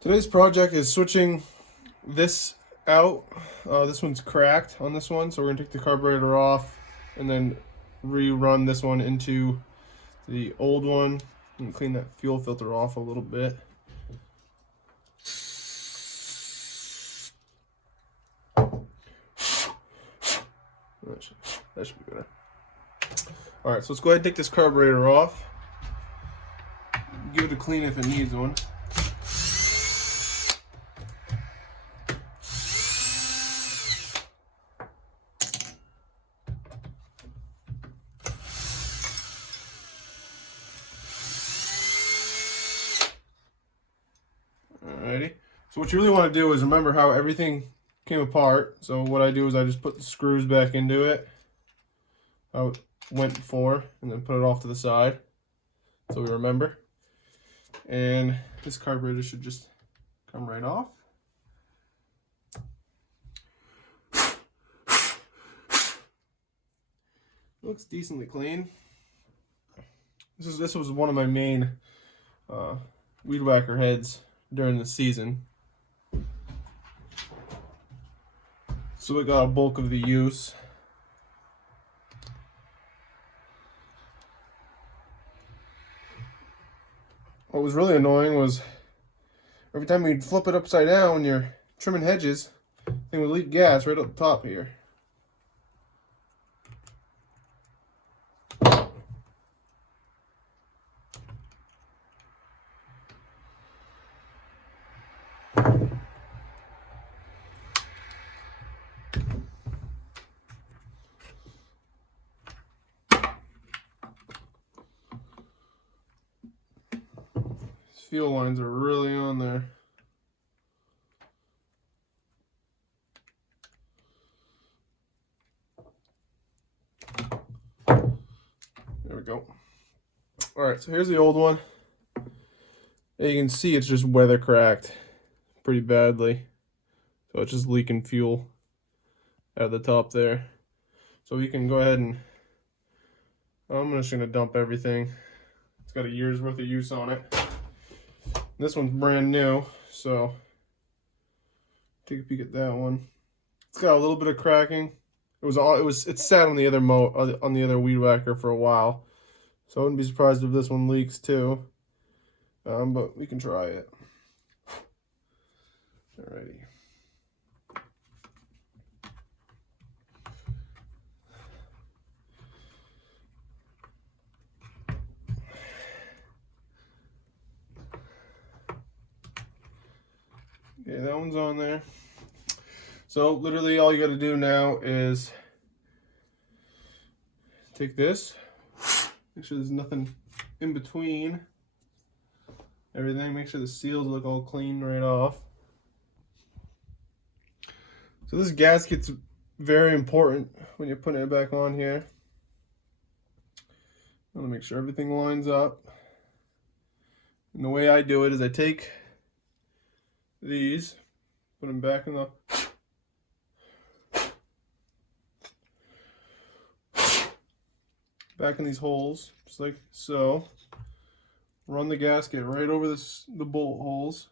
Today's project is switching this out. This one's cracked on this one, so we're gonna take the carburetor off and then rerun this one into the old one and clean that fuel filter off a little bit. That should be better. Alright, so let's go ahead and take this carburetor off. Give it a clean if it needs one. Alrighty. So what you really want to do is remember how everything came apart. So what I do is I just put the screws back into it, how it went before, and then put it off to the side so we remember. And this carburetor should just come right off. Looks decently clean. This was one of my main weed whacker heads during the season, so it got a bulk of the use. What was really annoying was every time you'd flip it upside down when you're trimming hedges, the thing would leak gas right up the top here. Fuel lines are really on there. There we go. Alright, so here's the old one. And you can see it's just weather cracked pretty badly. So it's just leaking fuel out of the top there. So we can go ahead and I'm just going to dump everything. It's got a year's worth of use on it. This one's brand new, so take a peek at that one. It's got a little bit of cracking. It sat on the other weed whacker for a while, so I wouldn't be surprised if this one leaks too. But we can try it. Alrighty. Okay, that one's on there. So literally all you got to do now is take this, make sure there's nothing in between everything, make sure the seals look all clean right off. So this gasket's very important when you're putting it back on here. I want to make sure everything lines up. And the way I do it is I take these, put them back in these holes, just like so. Run the gasket right over the bolt holes.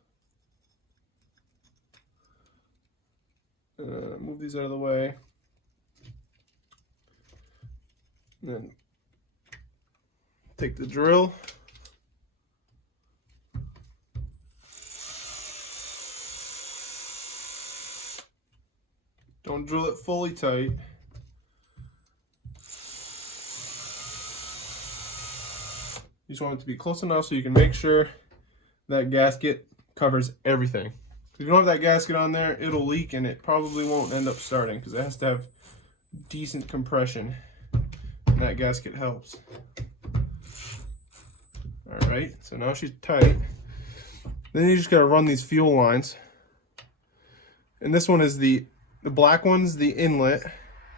Move these out of the way. And then take the drill. Don't drill it fully tight. You just want it to be close enough so you can make sure that gasket covers everything. If you don't have that gasket on there, it'll leak and it probably won't end up starting because it has to have decent compression, and that gasket helps. Alright, so now she's tight. Then you just gotta run these fuel lines. And this one is the black one's the inlet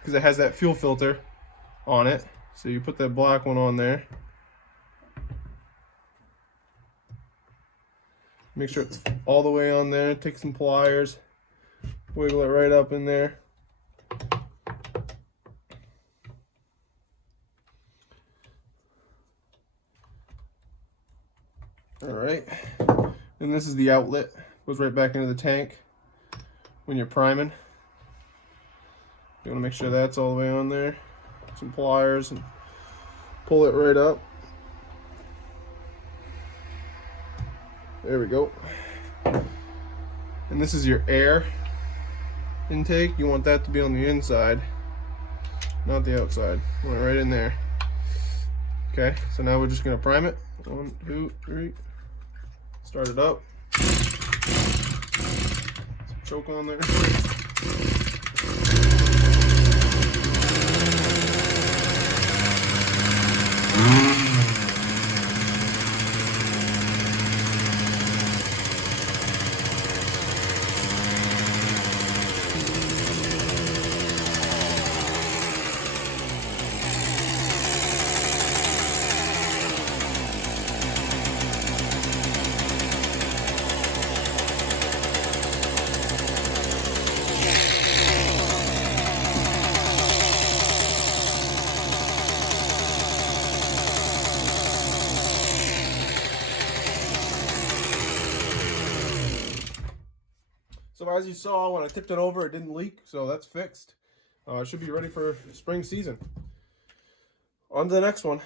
because it has that fuel filter on it. So you put that black one on there. Make sure it's all the way on there. Take some pliers, wiggle it right up in there. All right, and this is the outlet Goes right back into the tank when you're priming. You want to make sure that's all the way on there. Some pliers and pull it right up. There we go. And this is your air intake. You want that to be on the inside, not the outside. You want it right in there. Okay, so now we're just gonna prime it. 1, 2, 3. Start it up. Some choke on there. So as you saw, when I tipped it over, it didn't leak, so that's fixed. It should be ready for spring season. On to the next one.